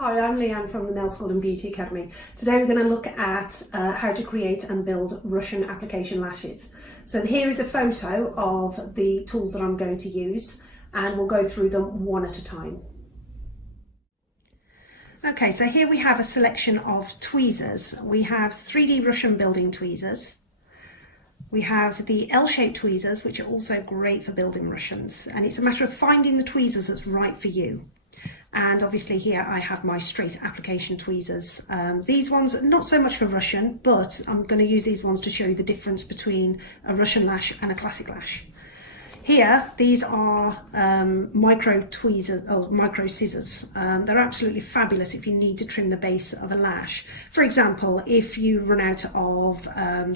Hi, I'm Leanne from the Nail School and Beauty Academy. Today we're going to look at how to create and build Russian application lashes. So here is a photo of the tools that I'm going to use, and we'll go through them one at a time. Okay, so here we have a selection of tweezers. We have 3D Russian building tweezers. We have the L-shaped tweezers, which are also great for building Russians, and it's a matter of finding the tweezers that's right for you. And obviously here I have my straight application tweezers. These ones, not so much for Russian, but I'm going to use these ones to show you the difference between a Russian lash and a classic lash. Here, these are micro tweezers, or micro scissors. They're absolutely fabulous if you need to trim the base of a lash. For example, if you run out of,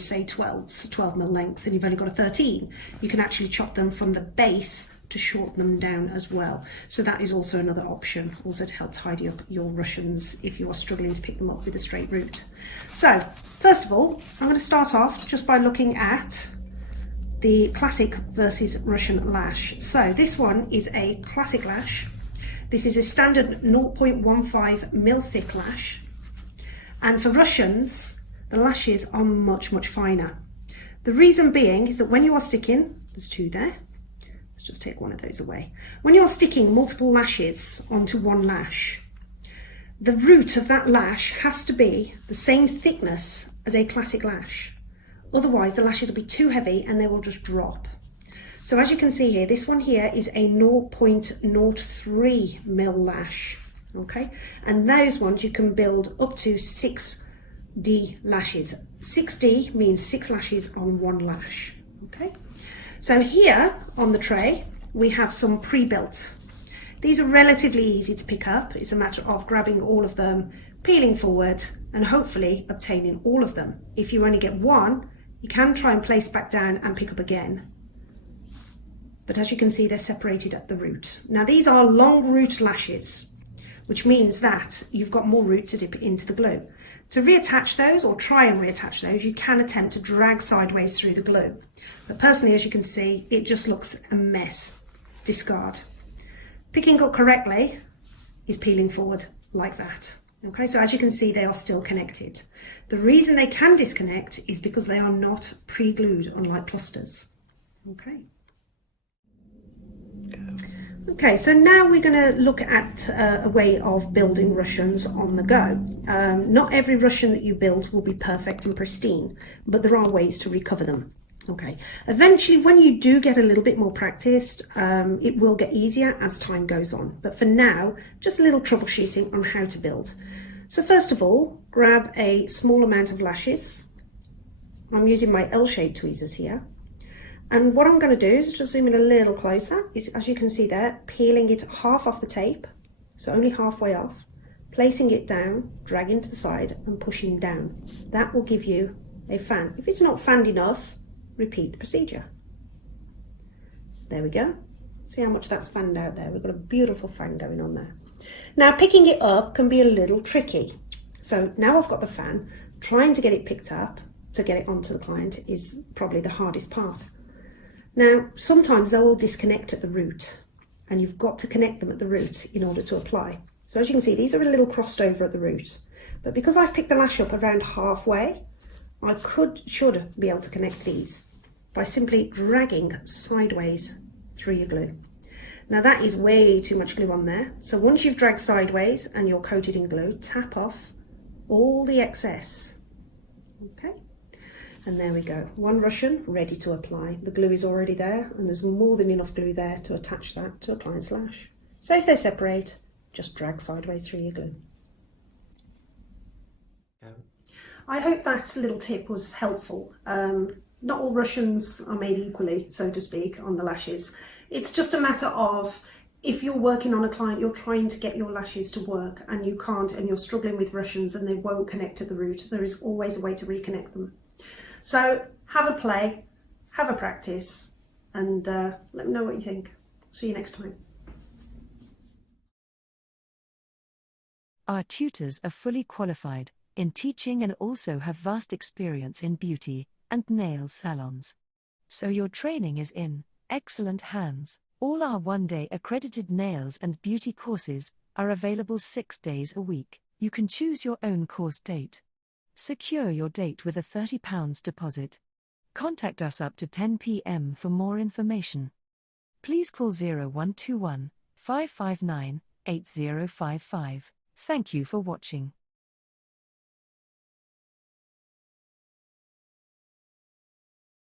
say, 12mm length and you've only got a 13, you can actually chop them from the base to shorten them down as well. So that is also another option, also to help tidy up your Russians if you are struggling to pick them up with a straight root. So, first of all, I'm going to start off just by looking at the classic versus Russian lash. So this one is a classic lash. This is a standard 0.15mm thick lash. And for Russians, the lashes are much, much finer. The reason being is that when you are sticking, there's two there, let's just take one of those away. When you are sticking multiple lashes onto one lash, the root of that lash has to be the same thickness as a classic lash. Otherwise, the lashes will be too heavy and they will just drop. So as you can see here, this one here is a 0.03mm lash, okay? And those ones you can build up to 6D lashes. 6D means 6 lashes on one lash, okay? So here on the tray, we have some pre-built. These are relatively easy to pick up. It's a matter of grabbing all of them, peeling forward, and hopefully obtaining all of them. If you only get one, you can try and place back down and pick up again. But as you can see, they're separated at the root. Now these are long root lashes, which means that you've got more root to dip into the glue. To reattach those, or try and reattach those, you can attempt to drag sideways through the glue. But personally, as you can see, it just looks a mess. Discard. Picking up correctly is peeling forward like that. Okay, so as you can see, they are still connected. The reason they can disconnect is because they are not pre-glued, unlike clusters. Okay. Okay, so now we're going to look at a way of building Russians on the go. Not every Russian that you build will be perfect and pristine, but there are ways to recover them. Okay, eventually when you do get a little bit more practiced, it will get easier as time goes on. But for now, just a little troubleshooting on how to build. So first of all, grab a small amount of lashes. I'm using my L-shaped tweezers here. And what I'm going to do is just zoom in a little closer, is as you can see there, peeling it half off the tape, so only halfway off, placing it down, dragging to the side and pushing down. That will give you a fan. If it's not fanned enough, repeat the procedure. There we go. See how much that's fanned out there? We've got a beautiful fan going on there. Now picking it up can be a little tricky. So now I've got the fan, trying to get it picked up to get it onto the client is probably the hardest part. Now sometimes they will disconnect at the root and you've got to connect them at the root in order to apply. So as you can see, these are a little crossed over at the root, but because I've picked the lash up around halfway, I should be able to connect these by simply dragging sideways through your glue. Now that is way too much glue on there. So once you've dragged sideways and you're coated in glue, tap off all the excess. Okay, and there we go. One Russian ready to apply. The glue is already there and there's more than enough glue there to attach that to a client's lash. So if they separate, just drag sideways through your glue. I hope that little tip was helpful. Not all Russians are made equally, so to speak, on the lashes. It's just a matter of, if you're working on a client, you're trying to get your lashes to work and you can't, and you're struggling with Russians and they won't connect to the root, there is always a way to reconnect them. So have a play, have a practice, and let me know what you think. See you next time. Our tutors are fully qualified in teaching and also have vast experience in beauty and nail salons. So your training is in excellent hands. All our one-day accredited nails and beauty courses are available 6 days a week. You can choose your own course date. Secure your date with a £30 deposit. Contact us up to 10 p.m. for more information. Please call 0121 559 8055. Thank you for watching.